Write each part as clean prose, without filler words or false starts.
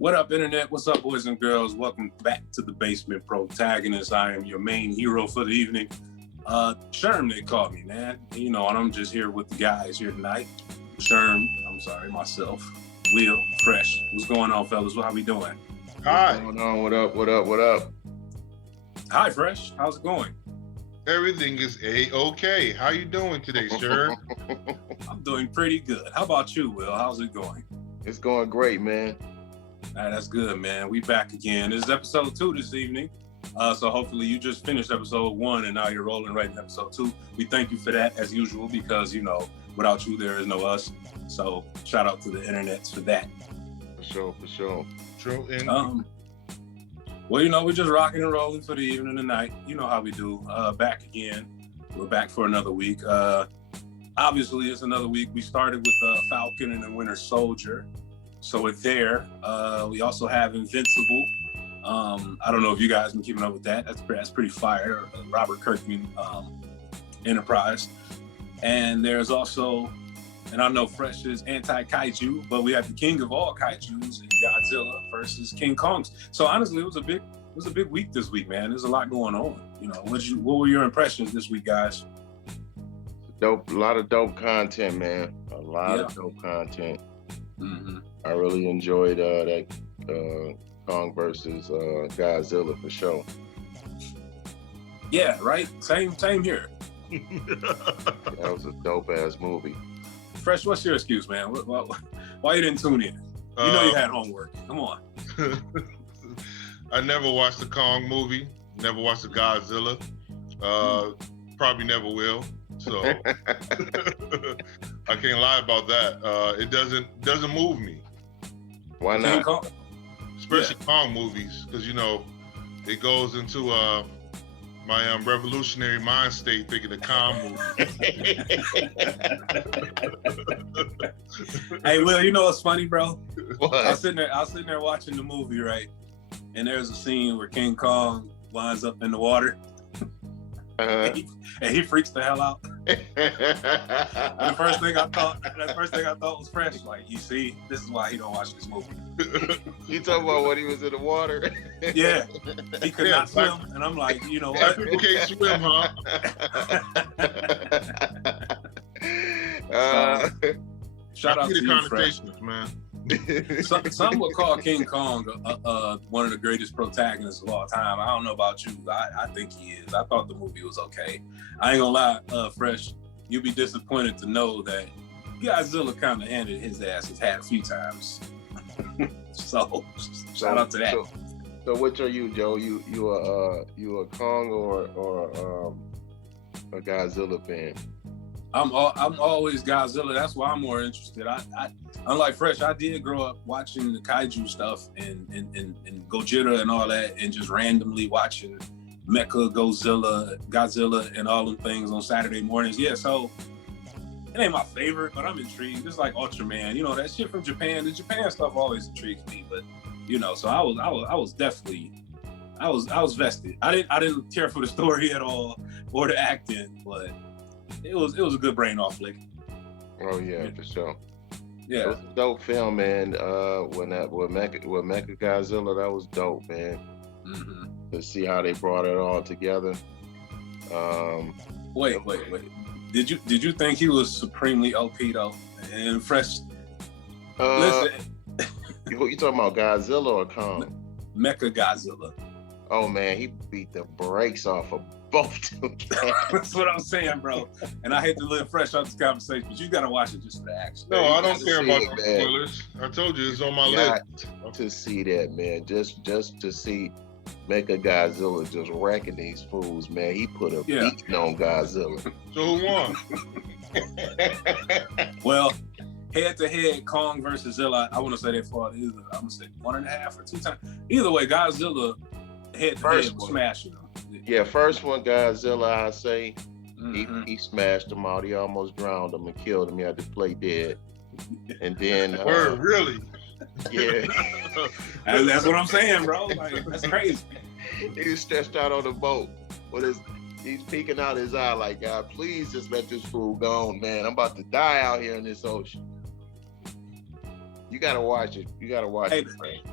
What up, Internet? What's up, boys and girls? Welcome back to the Basement Protagonist. I am your main hero for the evening. Sherm, they call me, man. You know, and I'm just here with the guys here tonight. Myself, Will, Fresh. What's going on, fellas? How we doing? Hi. What's going on? What up? Hi, Fresh. How's it going? Everything is A-OK. How you doing today, sir? I'm doing pretty good. How about you, Will? How's it going? It's going great, man. All right, that's good, man. We back again. This is episode 2 this evening. So hopefully you just finished episode 1 and now you're rolling right in episode 2. We thank you for that as usual because, you know, without you, there is no us. So shout out to the internets for that. For sure. True. Well, you know, we're just rocking and rolling for the evening tonight. You know how we do. Back again. We're back for another week. Obviously, it's another week. We started with Falcon and the Winter Soldier. So we're there. We also have Invincible. I don't know if you guys been keeping up with that. That's pretty fire. Robert Kirkman enterprise. And there's also, and I know Fresh is anti-kaiju, but we have the king of all kaijus, Godzilla versus King Kong. So honestly, it was a big week this week, man. There's a lot going on. You know, what were your impressions this week, guys? Dope, a lot of dope content, man. A lot of dope content. Mm-hmm. I really enjoyed that Kong versus Godzilla for sure. Yeah, right. Same here. That was a dope ass movie. Fresh, what's your excuse, man? Why you didn't tune in? You know you had homework. Come on. I never watched the Kong movie. Never watched the Godzilla. Probably never will. So I can't lie about that. It doesn't move me. Why not? Especially Kong movies, because you know it goes into my revolutionary mind state thinking of Kong movies. Hey, Will, you know what's funny, bro? What? I was sitting there watching the movie, right? And there's a scene where King Kong winds up in the water. And he freaks the hell out. And the first thing I thought was Fresh. Like, you see, this is why he don't watch this movie. You talking about when he was in the water? Yeah, he could not swim, and I'm like, you know what? People can't swim, huh? Shout out to you, Fresh. Man. Some would call King Kong one of the greatest protagonists of all time. I don't know about you. I think he is. I thought the movie was okay. I ain't gonna lie, Fresh, you'd be disappointed to know that Godzilla kind of handed his ass his hat a few times. So shout out to that. So which are you, Joe? You a Kong or a Godzilla fan? I'm always Godzilla. That's why I'm more interested. I unlike Fresh, I did grow up watching the kaiju stuff and Gojira and all that, and just randomly watching Mecha, Godzilla, and all them things on Saturday mornings. Yeah, so it ain't my favorite, but I'm intrigued. It's like Ultraman, you know, that shit from Japan. The Japan stuff always intrigues me, but you know, so I was definitely vested. I didn't care for the story at all or the acting, but it was a good brain off flick. Oh yeah, for sure. Yeah, it was a dope film, man. With Mecha Godzilla, that was dope, man. Mm-hmm. To see how they brought it all together. Wait. Did you think he was supremely OP though? And Fresh, listen. You talking about Godzilla or Kong? Mecha Godzilla. Oh man, he beat the brakes off of both of them. That's what I'm saying, bro. And I hate to live Fresh on this conversation, but you gotta watch it just for the action. No, I don't care about the spoilers. I told you it's on my list. To see that, man, just to see Mecha Godzilla just wrecking these fools, man. He put a beating on Godzilla. So who won? Well, head to head, Kong versus Zilla. I want to say they fought either. I'm gonna say 1.5 or 2 times. Either way, Godzilla head to head was smashing them. Yeah, first one, Godzilla, I say, mm-hmm. he smashed him out. He almost drowned him and killed him. He had to play dead. And then really? Yeah. And that's what I'm saying, bro. Like, that's crazy. He was stretched out on the boat with he's peeking out his eye like, God, please just let this fool go on, man. I'm about to die out here in this ocean. You gotta watch it. You gotta watch it.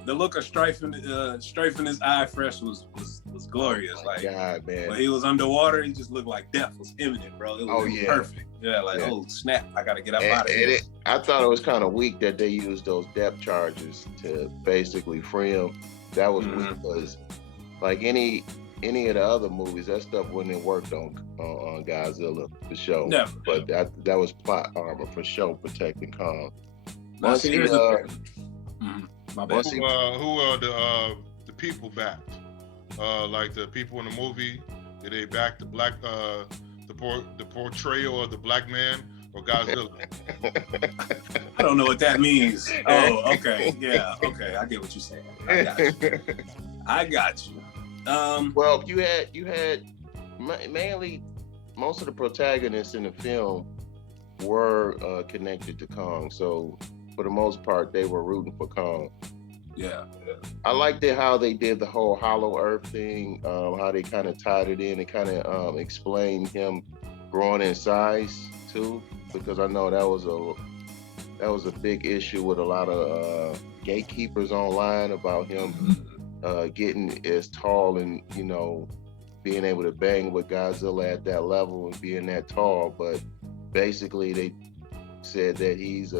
The look of strafing his eye fresh was glorious. Oh my God, man. When he was underwater, he just looked like death was imminent, bro. It was perfect. Yeah, oh snap! I gotta get up out of here. I thought it was kind of weak that they used those depth charges to basically free him. That was weak because, like any of the other movies, that stuff wouldn't have worked on Godzilla for sure. Never. But that was plot armor for sure, protecting Kong. My bad. Who are the people backed? Like the people in the movie, did they back the the portrayal of the black man or Godzilla? I don't know what that means. Oh, okay, yeah, okay, I get what you're saying. I got you. Well, you had mainly most of the protagonists in the film were connected to Kong, so for the most part, they were rooting for Kong. Yeah. I liked how they did the whole Hollow Earth thing, how they kind of tied it in and kind of explained him growing in size too, because I know that was a big issue with a lot of gatekeepers online about him getting as tall and, you know, being able to bang with Godzilla at that level and being that tall. But basically they said that he's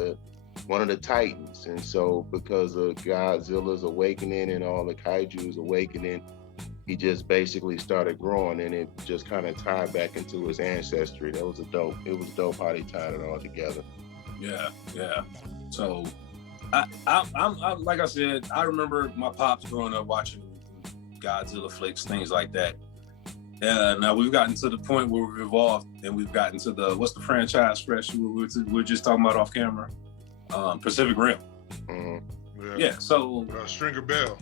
one of the Titans, and so because of Godzilla's awakening and all the kaiju's awakening, he just basically started growing, and it just kind of tied back into his ancestry. It was dope how they tied it all together. Yeah. So I'm like I said, I remember my pops growing up watching Godzilla flicks, things like that. Now we've gotten to the point where we've evolved, and we've gotten to what's the franchise fresh we were just talking about off camera? Pacific Rim. Mm-hmm. Yeah, so Stringer Bell.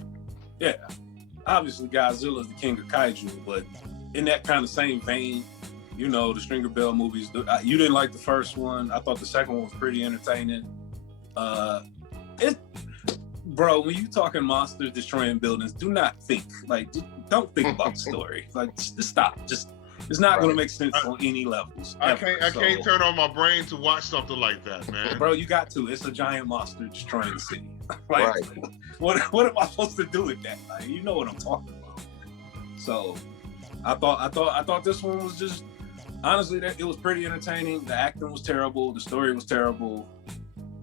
Yeah, obviously Godzilla is the king of kaiju, but in that kind of same vein, you know, the Stringer Bell movies. You didn't like the first one. I thought the second one was pretty entertaining. Bro, when you talking monsters destroying buildings, do not think don't think about the story. Just stop. It's not going to make sense on any levels. I can't turn on my brain to watch something like that, man. Bro, you got to. It's a giant monster destroying the city. Right. What am I supposed to do with that? You know what I'm talking about. So, I thought this one was just honestly, it was pretty entertaining. The acting was terrible. The story was terrible.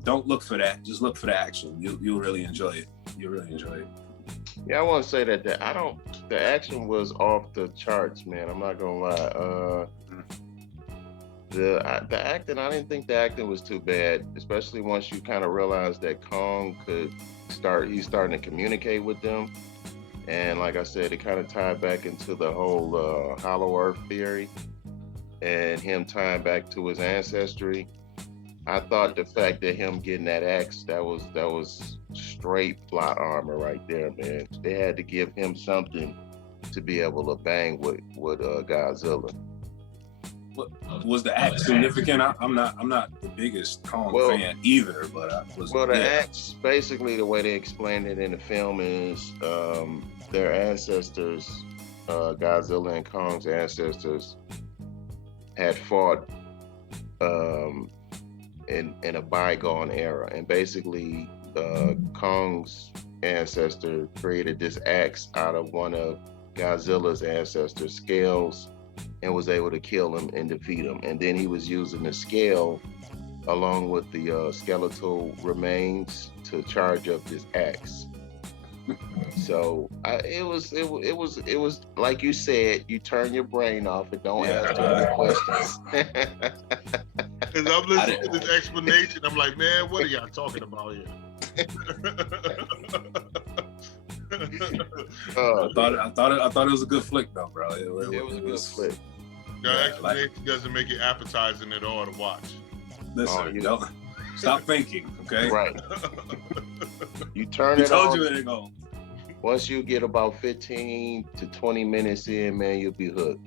Don't look for that. Just look for the action. You'll really enjoy it. You'll really enjoy it. Yeah, I want to say that the action was off the charts, man. I'm not gonna lie. The acting, I didn't think the acting was too bad, especially once you kind of realize that Kong he's starting to communicate with them. And like I said, it kind of tied back into the whole Hollow Earth theory and him tying back to his ancestry. I thought the fact that him getting that axe, that was straight plot armor right there, man. They had to give him something to be able to bang with Godzilla. Was the axe significant? I'm not the biggest Kong fan either, but I was. Well, the axe, basically the way they explained it in the film is their ancestors, Godzilla and Kong's ancestors, had fought in a bygone era, and basically Kong's ancestor created this axe out of one of Godzilla's ancestors' scales and was able to kill him and defeat him. And then he was using the scale along with the skeletal remains to charge up this axe. So it was like you said, you turn your brain off and don't ask any questions. Because I'm listening to this explanation, I'm like, man, what are y'all talking about here? I thought it was a good flick though, bro. It was a good flick. Your explanation doesn't make it appetizing at all to watch. Listen, don't stop thinking, okay? Right. You turn it on. Told you it go. Once you get about 15 to 20 minutes in, man, you'll be hooked.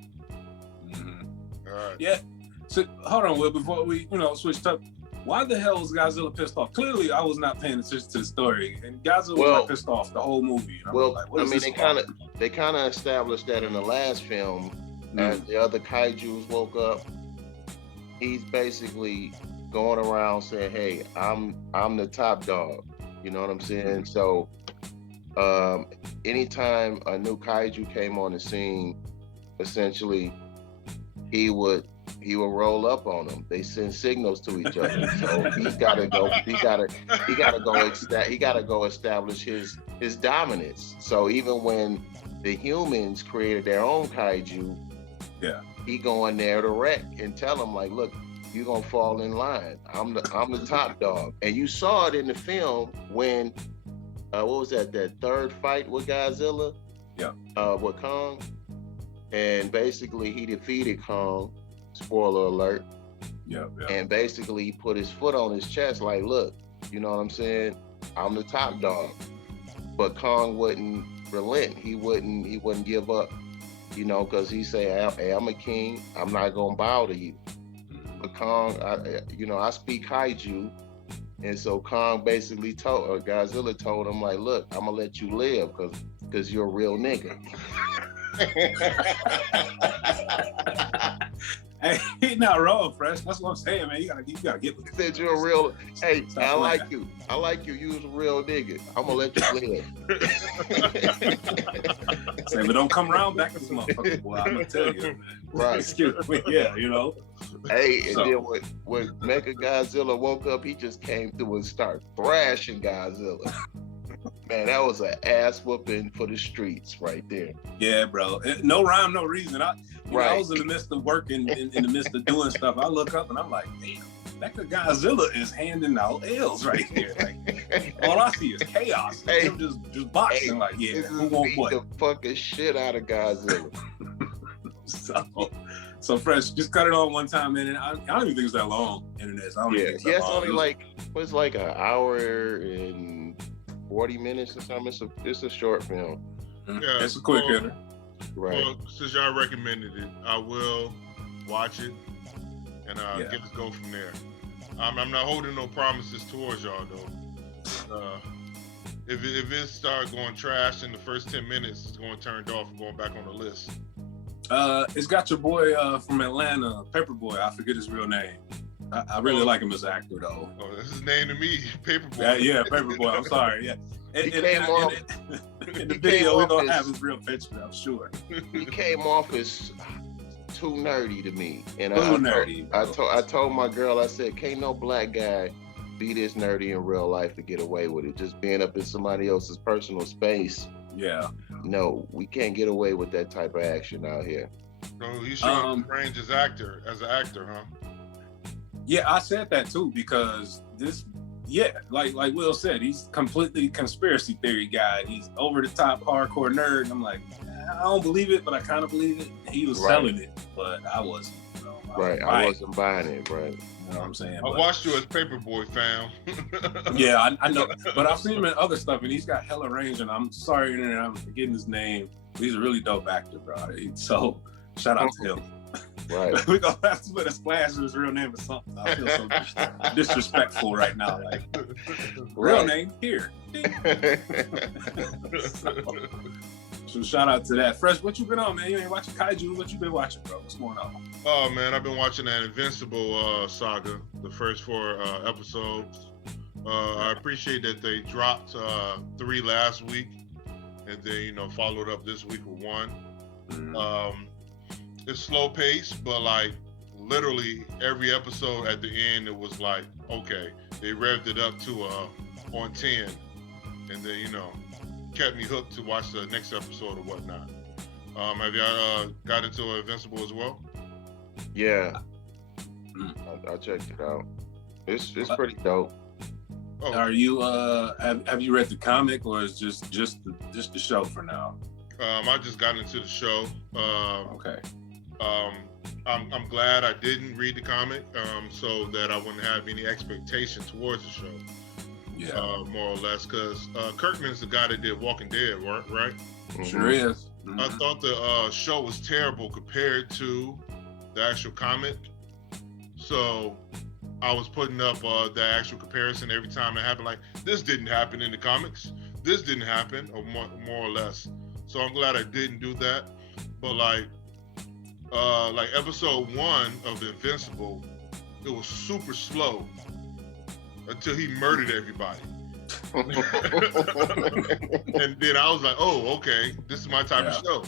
Mm-hmm. All right. Yeah. So hold on, Will. Before we, switched up, why the hell was Godzilla pissed off? Clearly, I was not paying attention to the story, and Godzilla was not pissed off the whole movie. They kind of established that in the last film, as the other kaiju's woke up, he's basically going around saying, "Hey, I'm the top dog. You know what I'm saying? So anytime a new kaiju came on the scene, essentially he would roll up on them. They send signals to each other. So he gotta go establish his dominance. So even when the humans created their own kaiju, Yeah. he go in there to wreck and tell them like, look, you're gonna fall in line. I'm the top dog. And you saw it in the film when what was that third fight with Godzilla? Yeah. With Kong. And basically he defeated Kong, spoiler alert. Yeah. And basically he put his foot on his chest like, look, you know what I'm saying? I'm the top dog. But Kong wouldn't relent. He wouldn't give up, you know, because he say, hey, I'm a king. I'm not gonna bow to you. But Kong, I speak kaiju. And so Kong basically Godzilla told him like, look, I'm gonna let you live because you're a real nigga. Hey, he's not wrong, Fresh. That's what I'm saying, man. You gotta get with it. He said you're a real. Hey, Stop I playing. like you. I like you. You was a real nigga. I'm gonna let you live. Say, but don't come around back with some motherfucker, boy. I'm gonna tell you, man. Right. Excuse me. Yeah, you know. Hey, and So- then when Mecha Godzilla woke up, he just came through and started thrashing Godzilla. Man, that was an ass whooping for the streets right there. Yeah, bro. No rhyme, no reason. I Right. was in the midst of working, in the midst of doing stuff. I look up and I'm like, damn, that Godzilla is handing out L's right here. Like, all I see is chaos. Hey. Him just boxing. Hey, like, yeah, this who is won't beat what? the fucking shit out of Godzilla. So Fresh, just cut it on one time, man. And I don't even think it's that long. Internet. I don't even think it's that It's long. only like an hour and 40 minutes or something. It's a short film. Yeah, It's a quick well, hitter. Right. Well, since y'all recommended it, I will watch it and Yeah. get us go from there. I'm not holding no promises towards y'all though. If it start going trash in the first 10 minutes, it's going turned off and going back on the list. It's got your boy from Atlanta, Paperboy. I forget his real name. I really like him as an actor, though. Oh, that's his name to me, Paperboy. Yeah, Paperboy. I'm sorry. Yeah. He came off- In the he video, came we're off gonna as- have his real picture, I'm sure. He came off as too nerdy to me. And Too I nerdy, bro. told my girl, I said, can't no black guy be this nerdy in real life to get away with it. Just being up in somebody else's personal space. Yeah. No, we can't get away with that type of action out here. So he's showing his range as an actor, huh? Yeah, I said that too because this, like Will said, he's completely conspiracy theory guy. He's over the top hardcore nerd. And I'm like, I don't believe it, but I kind of believe it. He was Right. selling it, but I wasn't. You know, I wasn't buying it, right? You know what I'm saying? I But- watched you as Paperboy, fam. Yeah, I know, but I've seen him in other stuff, and he's got hella range. And I'm sorry, Internet, I'm forgetting his name. He's a really dope actor, bro. So shout out to him. Right. We're gonna have to put a splash of his real name or something. I feel so disrespectful right now. Like real Right. name here. So shout out to that. Fresh, what you been on, man? You ain't watching Kaiju. What you been watching, bro? What's going on? Oh man, I've been watching that Invincible saga, the first 4 episodes. I appreciate that they dropped 3 last week, and then followed up this week with 1. It's slow paced, but like literally every episode at the end, it was like, okay, they revved it up to on 10, and then kept me hooked to watch the next episode or whatnot. Have y'all got into Invincible as well? Yeah. I checked it out. It's pretty dope. Oh, Are you have you read the comic, or is just the show for now? I just got into the show. Okay. I'm glad I didn't read the comic, so that I wouldn't have any expectation towards the show. Yeah. More or less, because Kirkman's the guy that did Walking Dead, right? Sure is. I thought the show was terrible compared to the actual comic. So I was putting up the actual comparison every time it happened. Like, this didn't happen in the comics. This didn't happen, or more or less. So I'm glad I didn't do that. But like episode 1 of the Invincible, it was super slow until he murdered everybody. And then I was like, oh, okay, this is my type of show.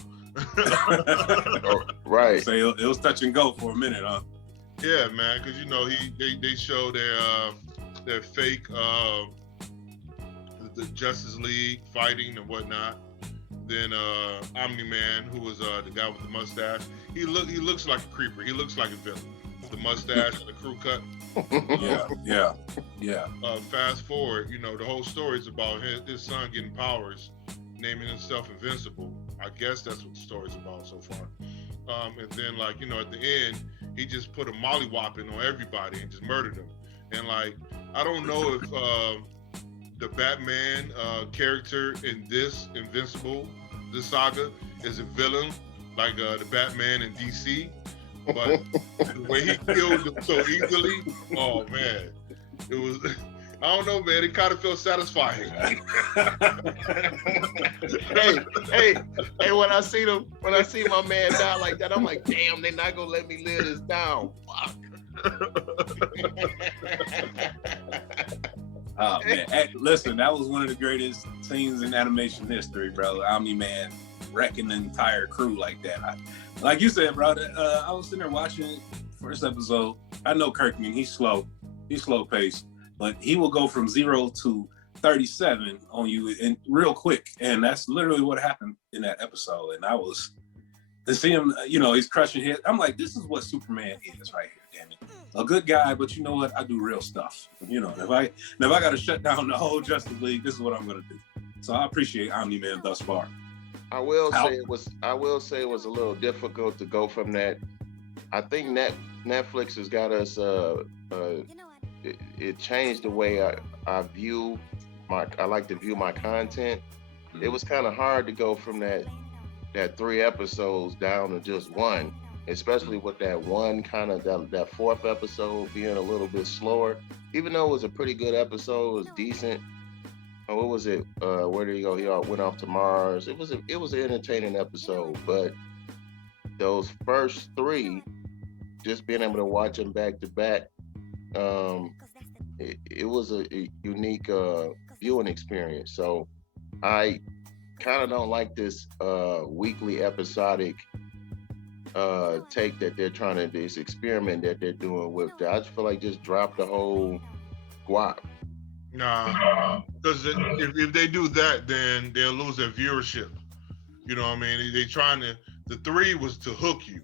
Right. So it was touch and go for a minute, huh? Yeah, man, because they show their fake the Justice League fighting and whatnot. Then Omni-Man, who was the guy with the mustache, he looks like a creeper. He looks like a villain. The mustache and the crew cut. Yeah. Fast forward, the whole story is about his son getting powers, naming himself Invincible. I guess that's what the story's about so far. And then, at the end, he just put a mollywhopping on everybody and just murdered them. And I don't know if the Batman character in this Invincible, this saga, is a villain like the Batman in DC. But the way he killed them so easily, oh man, it was. I don't know, man. It kind of felt satisfying. hey, when I see my man die like that, I'm like, damn, they're not gonna let me live this down. Fuck. Oh man, hey, listen, that was one of the greatest scenes in animation history, bro. Omni-Man wrecking the entire crew like that. Like you said, bro, I was sitting there watching first episode. I know Kirkman, he's slow paced, but he will go from 0 to 37 on you and real quick. And that's literally what happened in that episode. And I was to see him, he's crushing hit. I'm like, this is what Superman is right here, damn it. A good guy, but you know what? I do real stuff. If I got to shut down the whole Justice League, this is what I'm gonna do. So I appreciate Omni-Man thus far. I will say it was a little difficult to go from that. I think Netflix has got us. It changed the way I view I like to view my content. Mm-hmm. It was kind of hard to go from that 3 episodes down to just one, especially with that one kind of that 4th episode being a little bit slower. Even though it was a pretty good episode, it was decent. What was it? Where did he go? He went off to Mars. It was an entertaining episode, but those first 3, just being able to watch them back to back, it was a unique viewing experience. So I kind of don't like this weekly episodic take that they're trying to, this experiment that they're doing with that. I just feel like just drop the whole guap. Nah, because if they do that, then they'll lose their viewership. You know what I mean? They trying to. The 3 was to hook you.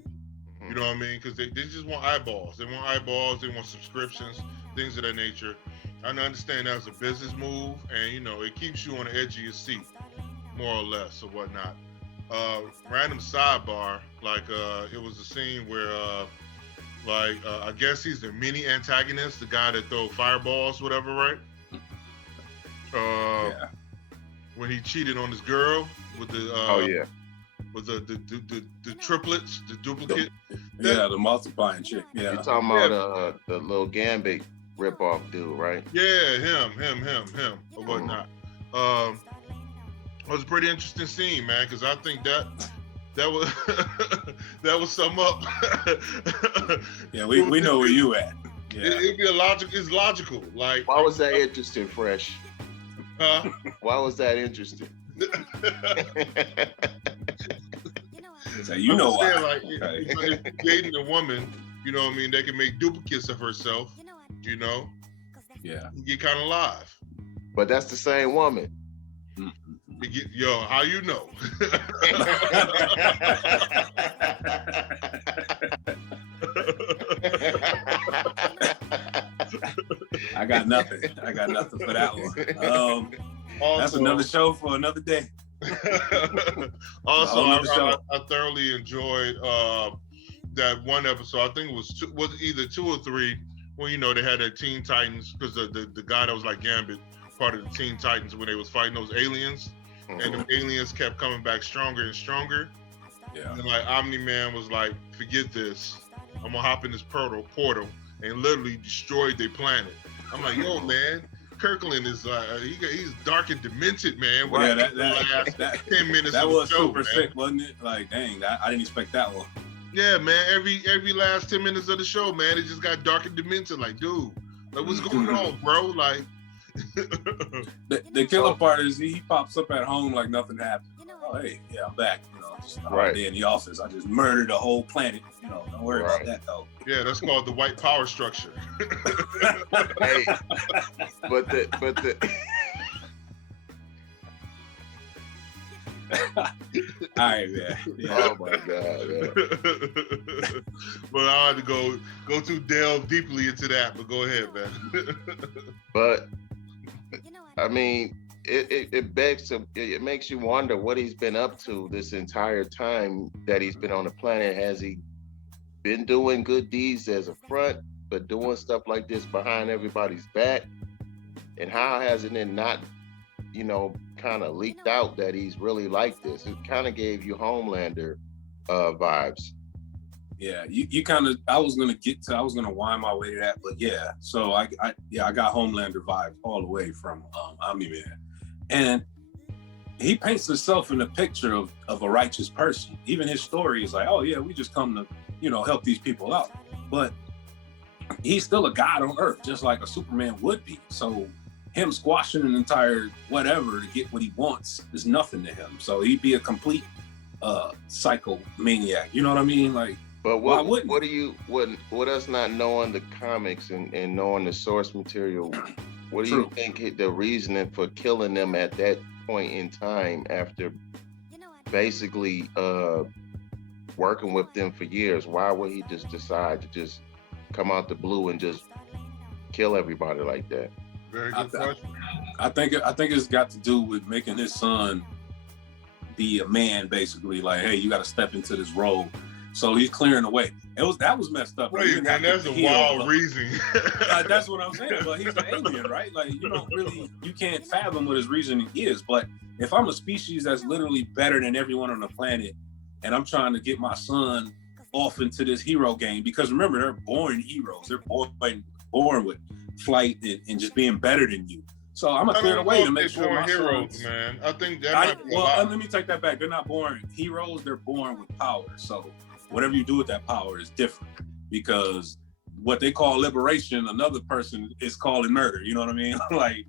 You know what I mean? Because they just want eyeballs. They want eyeballs. They want subscriptions, things of that nature. I understand that's a business move, and it keeps you on the edge of your seat, more or less, or whatnot. Random sidebar, it was a scene where, I guess he's the mini antagonist, the guy that throw fireballs, whatever, right? When he cheated on his girl with the with the triplets, the duplicate. The multiplying chick. Yeah, you're talking about the little Gambit ripoff dude, right? Yeah, him, or whatnot. It was a pretty interesting scene, man, because I think that was that was sum up. Yeah, we know where you at. Yeah. It's logical. Why was that interesting, Fresh? Huh? Why was that interesting? So why. If you're dating a woman, you know what I mean, they can make duplicates of herself, Yeah. You get kind of live. But that's the same woman. How you know? I got nothing for that one. That's another show for another day. Also, I thoroughly enjoyed that one episode. I think it was either 2 or 3 when they had that Teen Titans, because the guy that was like Gambit, part of the Teen Titans, when they was fighting those aliens, and the aliens kept coming back stronger and stronger. Yeah. And Omni-Man was like, forget this, I'm gonna hop in this portal and literally destroyed their planet. I'm like, yo, man, Kirkland is he's dark and demented, man. That 10 minutes. That was show, super sick, wasn't it? Dang, I didn't expect that one. Yeah, man. Every last 10 minutes of the show, man, it just got dark and demented. Dude, what's going on, bro? The killer part is he pops up at home like nothing happened. Oh, hey, yeah, I'm back. Just a hard day in the office. I just murdered a whole planet. Don't worry about that though. Yeah, that's called the white power structure. Hey, but the all right, man. Yeah. Oh my God, man. But I had to go too delve deeply into that. But go ahead, man. But I mean, it makes you wonder what he's been up to this entire time that he's been on the planet. Has he been doing good deeds as a front, but doing stuff like this behind everybody's back? And how hasn't it not, kind of leaked out that he's really like this? It kind of gave you Homelander vibes. Yeah, you kind of. I was gonna wind my way to that, but yeah. So I got Homelander vibes all the way from Omni-Man, and he paints himself in a picture of a righteous person. Even his story is like, oh yeah, we just come to help these people out, but he's still a god on Earth, just like a Superman would be. So him squashing an entire whatever to get what he wants is nothing to him. So he'd be a complete psychomaniac. You know what I mean? Like. But what us not knowing the comics and knowing the source material, what do you think the reasoning for killing them at that point in time after basically working with them for years? Why would he just decide to just come out the blue and just kill everybody like that? Very good question. I think it's got to do with making his son be a man, basically. Like, hey, you got to step into this role. So he's clearing the way. That was messed up. Wait, man, that's a wild reason. That's what I'm saying. But he's an alien, right? Like you can't fathom what his reasoning is. But if I'm a species that's literally better than everyone on the planet, and I'm trying to get my son off into this hero game, because remember, they're born heroes. They're born with flight and just being better than you. So I'm gonna clear the way to make sure my heroes, man. I think that might be a lot. Let me take that back. They're not born heroes. They're born with power. So whatever you do with that power is different, because what they call liberation, another person is calling murder. You know what I mean? Like,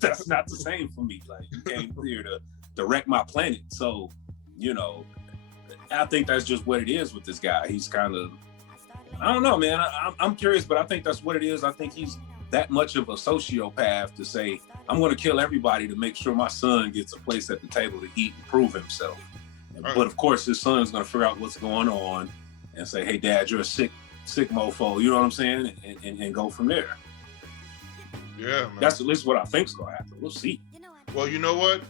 that's not the same for me. Like, you came here to direct my planet. So, I think that's just what it is with this guy. He's kind of, I don't know, man. I'm curious, but I think that's what it is. I think he's that much of a sociopath to say, I'm going to kill everybody to make sure my son gets a place at the table to eat and prove himself. But of course, his son is going to figure out what's going on and say, hey, Dad, you're a sick mofo. You know what I'm saying? And go from there. Yeah, man. That's at least what I think is going to happen. We'll see. Well, you know what?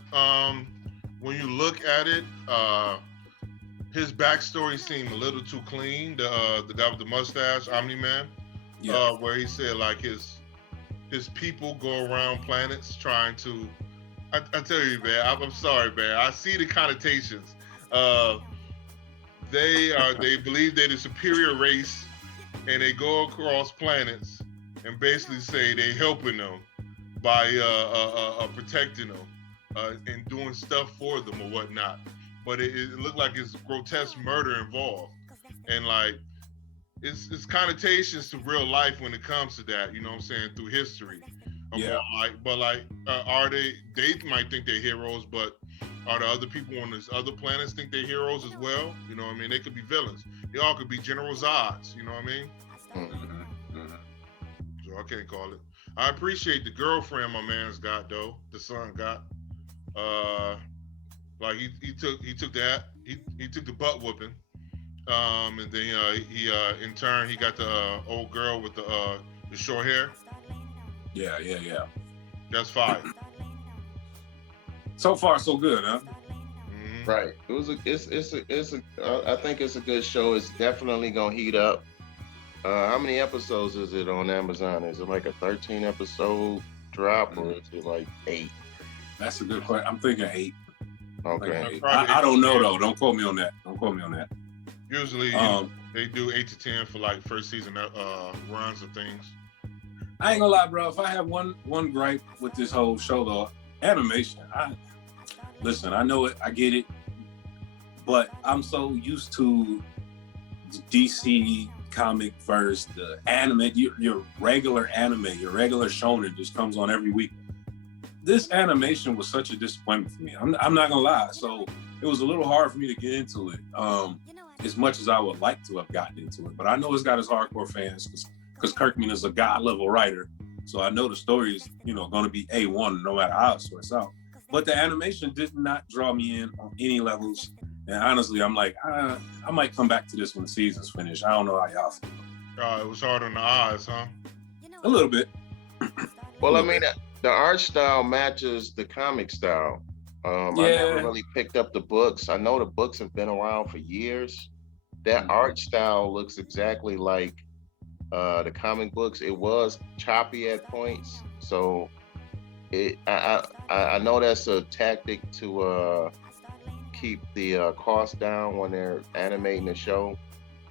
When you look at it, his backstory seemed a little too clean. The guy with the mustache, Omni-Man, where he said like his people go around planets trying to. I tell you, man, I'm sorry, man. I see the connotations. They believe they're the superior race, and they go across planets and basically say they're helping them by protecting them and doing stuff for them or whatnot. But it looked like it's grotesque murder involved, and like it's connotations to real life when it comes to that. You know what I'm saying? Through history. Yeah. Are they might think they're heroes, but are the other people on this other planets think they're heroes as well? You know what I mean? They could be villains. They all could be General Zods. You know what I mean? Mm-hmm. So I can't call it. I appreciate the girlfriend my man's got though. The son got. Like he took that. He took the butt whooping. And then he in turn he got the old girl with the short hair. Yeah. That's fine. So far, so good, huh? Mm-hmm. Right. I think it's a good show. It's definitely gonna heat up. How many episodes is it on Amazon? Is it like a 13 episode drop, or is it like 8? That's a good question. I'm thinking 8. Okay. I don't know though. Don't quote me on that. Usually they do 8 to 10 for like first season runs of things. I ain't gonna lie, bro. If I have one gripe with this whole show, though, animation. I know it. I get it. But I'm so used to DC comic verse, the anime, your regular anime, your regular shonen just comes on every week. This animation was such a disappointment for me. I'm not gonna lie. So it was a little hard for me to get into it, as much as I would like to have gotten into it. But I know it's got its hardcore fans because Kirkman is a god level writer. So I know the story is, going to be A1 no matter how it sorts out. But the animation did not draw me in on any levels. And honestly, I'm like, I might come back to this when the season's finished. I don't know how y'all feel. It was hard on the eyes, huh? A little bit. Well, I mean, the art style matches the comic style. I never really picked up the books. I know the books have been around for years. That art style looks exactly like the comic books. It was choppy at points, so I know that's a tactic to keep the cost down when they're animating the show.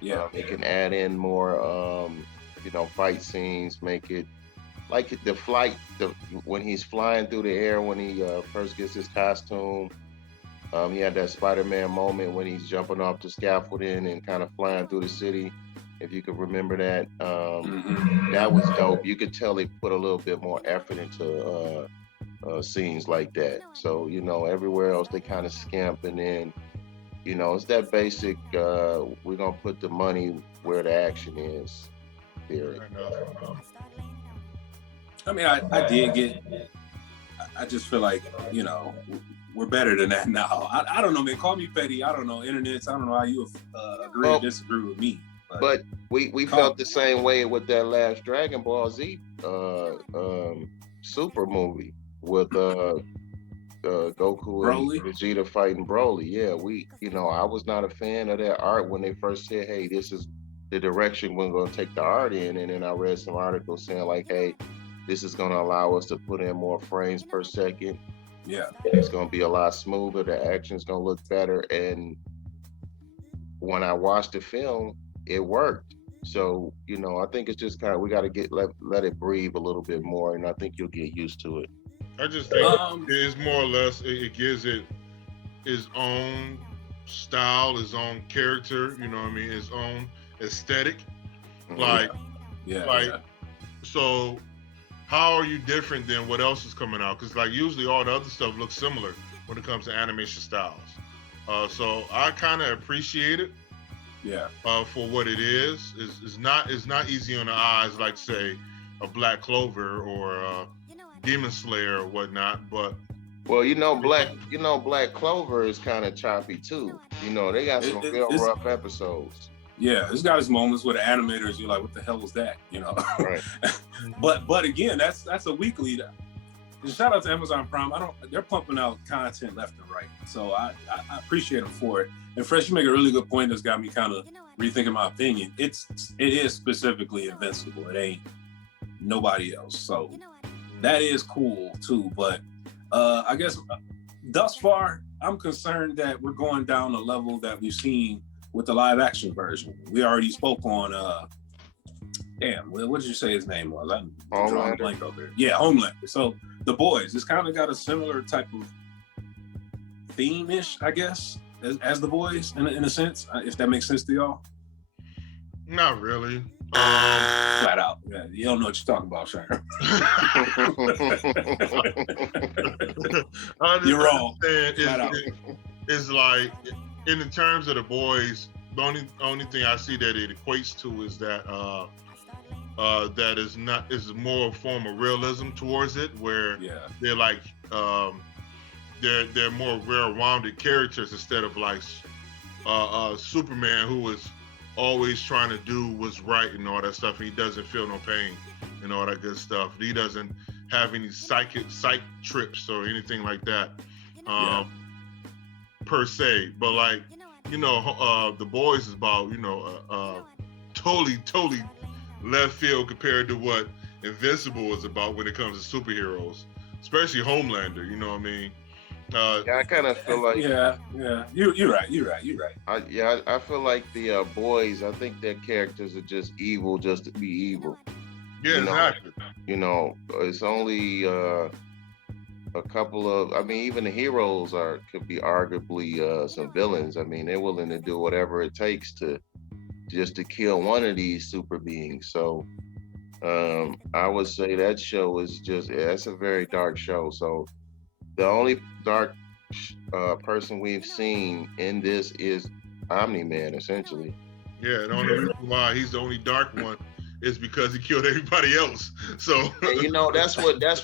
Yeah, they can add in more, fight scenes, make it like the flight. When he's flying through the air, when he first gets his costume. He had that Spider-Man moment when he's jumping off the scaffolding and kind of flying through the city. If you could remember that, that was dope. You could tell they put a little bit more effort into scenes like that. So, everywhere else they kind of skimp, and then, it's that basic, we're going to put the money where the action is theory. I mean, I did get, I just feel like, we're better than that now. I don't know, man. Call me petty. I don't know. Internets. I don't know how you agree or disagree with me. But we felt the same way with that last Dragon Ball Z Super movie with Goku Broly? and Vegeta fighting Broly. Yeah, I was not a fan of that art when they first said, hey, this is the direction we're going to take the art in. And then I read some articles saying like, hey, this is going to allow us to put in more frames per second. Yeah. It's going to be a lot smoother. The action's going to look better. And when I watched the film, it worked. So, I think it's just kind of, we got to let it breathe a little bit more, and I think you'll get used to it. I just think it's more or less, it gives it its own style, its own character, its own aesthetic. So how are you different than what else is coming out? Because usually all the other stuff looks similar when it comes to animation styles. So I kind of appreciate it. Yeah. For what it is. It's not easy on the eyes like say a Black Clover or Demon Slayer or whatnot. But Black Clover is kind of choppy too. They got some real rough episodes. Yeah, it's got its moments where the animators, you're like, what the hell was that? Right. but again, that's a weekly. Shout out to Amazon Prime. They're pumping out content left and right. So I appreciate them for it. And Fresh, you make a really good point that's got me kind of rethinking my opinion. It is specifically Invincible. It ain't nobody else. So that is cool too. But I guess thus far, I'm concerned that we're going down the level that we've seen with the live action version. We already spoke on what did you say his name was? I'm drawing a blank over there. Yeah, Homelander. So The Boys, it's kind of got a similar type of theme-ish, I guess, as The Boys in a sense, if that makes sense to y'all. Not really. Flat out. Yeah, you don't know what you're talking about, Sharon. You're wrong. It's like, in the terms of The Boys, the only thing I see that it equates to is that that is more a form of realism towards it, where they're like they're more well-rounded characters instead of like Superman, who was always trying to do what's right and all that stuff. He doesn't feel no pain and all that good stuff. He doesn't have any psych trips or anything like that per se. But The Boys is about totally left field compared to what Invincible is about when it comes to superheroes, especially Homelander. You know what I mean? I kind of feel like You're right. I feel like the Boys. I think their characters are just evil, just to be evil. Yeah, exactly. It's only a couple of. I mean, even the heroes could be arguably some villains. I mean, they're willing to do whatever it takes to just to kill one of these super beings. So I would say that show is that's a very dark show. So the only dark person we've seen in this is Omni-Man, essentially. Yeah, the only reason why he's the only dark one is because he killed everybody else. So and you know, that's what was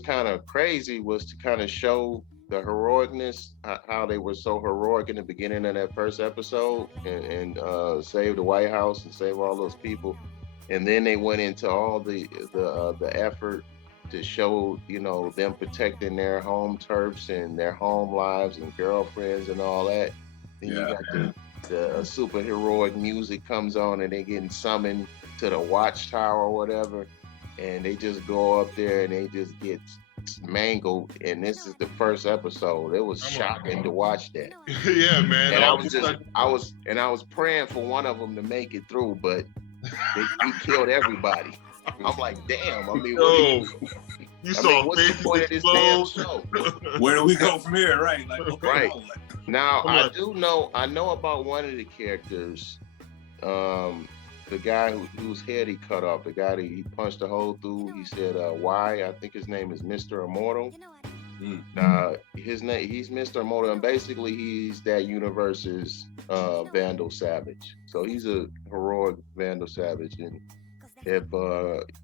kind of crazy, was to kind of show the heroicness, how they were so heroic in the beginning of that first episode, and save the White House and save all those people, and then they went into all the effort to show, you know, them protecting their home turfs and their home lives and girlfriends and all that. And you got the super heroic music comes on, and they getting summoned to the watchtower or whatever, and they just go up there and they just get mangled. And this is the first episode. It was shocking to watch that. Yeah, man. And I was praying for one of them to make it through, but he killed everybody. I'm like, damn. I mean, what's the point of this damn show? Where do we go from here? Right. Like, okay, right. Now, I know about one of the characters, the guy whose head he cut off, the guy that he punched a hole through. He said, why? I think his name is Mr. Immortal. He's Mr. Immortal, and basically he's that universe's Vandal Savage. So he's a heroic Vandal Savage. And if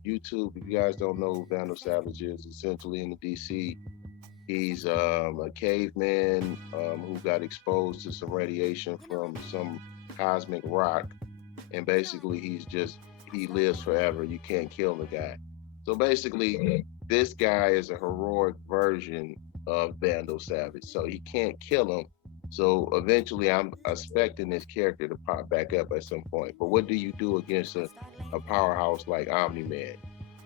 YouTube, if you guys don't know who Vandal Savage is, essentially in the DC, he's a caveman who got exposed to some radiation from some cosmic rock, and basically he lives forever. You can't kill the guy. So basically, this guy is a heroic version of Vandal Savage, so you can't kill him. So eventually, I'm expecting this character to pop back up at some point. But what do you do against a powerhouse like Omni-Man?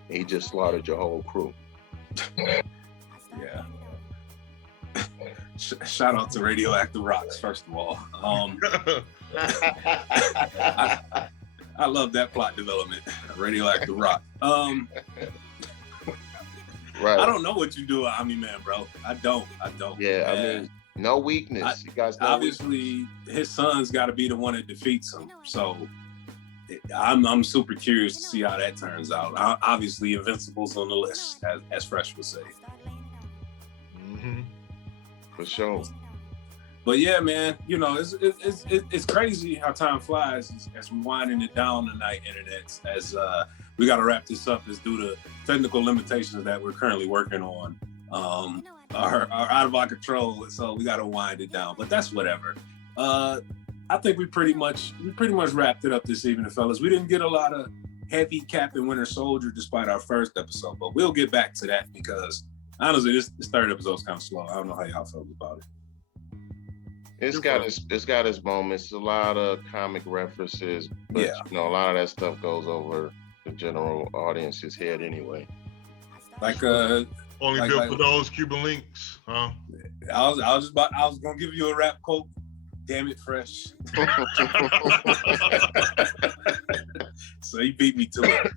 He just slaughtered your whole crew. Yeah. Shout out to Radioactive Rocks, first of all. I love that plot development, Radioactive Rock. Right. I don't know what you do with Omni-Man, bro. I don't. Yeah, I mean, no weakness. You guys know obviously, his son's got to be the one that defeats him. So I'm super curious to see how that turns out. Obviously, Invincible's on the list, as Fresh would say. Mm-hmm. For sure. But yeah, man, you know, it's crazy how time flies as we're winding it down tonight, internet. As we got to wrap this up, is due to technical limitations that we're currently working on. Are out of our control, so we got to wind it down. But that's whatever. I think we pretty much wrapped it up this evening, fellas. We didn't get a lot of heavy Captain Winter Soldier despite our first episode, but we'll get back to that because honestly, this third episode's kind of slow. I don't know how y'all felt about it. It's got its moments, a lot of comic references, but you know, a lot of that stuff goes over the general audience's head anyway. Like only built for those Cuban links, huh? I was gonna give you a rap quote. Damn it, Fresh. So he beat me to it.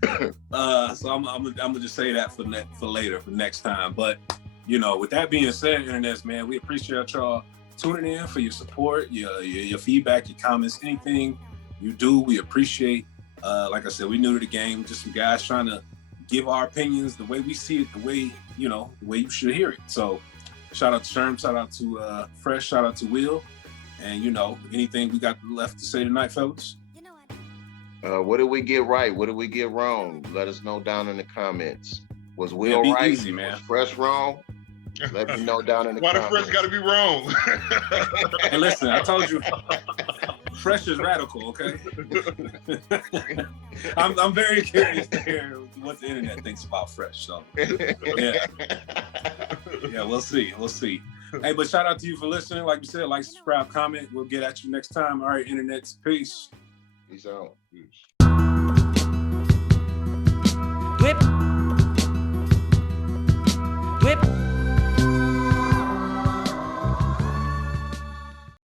So I'm gonna just say that for later, for next time. But you know, with that being said, internets, man, we appreciate y'all tuning in, for your support, your feedback, your comments, anything you do, we appreciate. Like I said, we new to the game, just some guys trying to give our opinions the way we see it, the way you should hear it. So shout out to Sherm, shout out to Fresh, shout out to Will. And you know, anything we got left to say tonight, fellas? What did we get right? What did we get wrong? Let us know down in the comments. Was Will right? Easy, man. Was Fresh wrong? Let me know down in the comments. Why the Fresh got to be wrong? Hey, listen, I told you, Fresh is radical, okay? I'm very curious to hear what the internet thinks about Fresh. So, yeah, we'll see. Hey, but shout out to you for listening. Like you said, like, subscribe, comment. We'll get at you next time. All right, internet, peace. Peace out. Peace.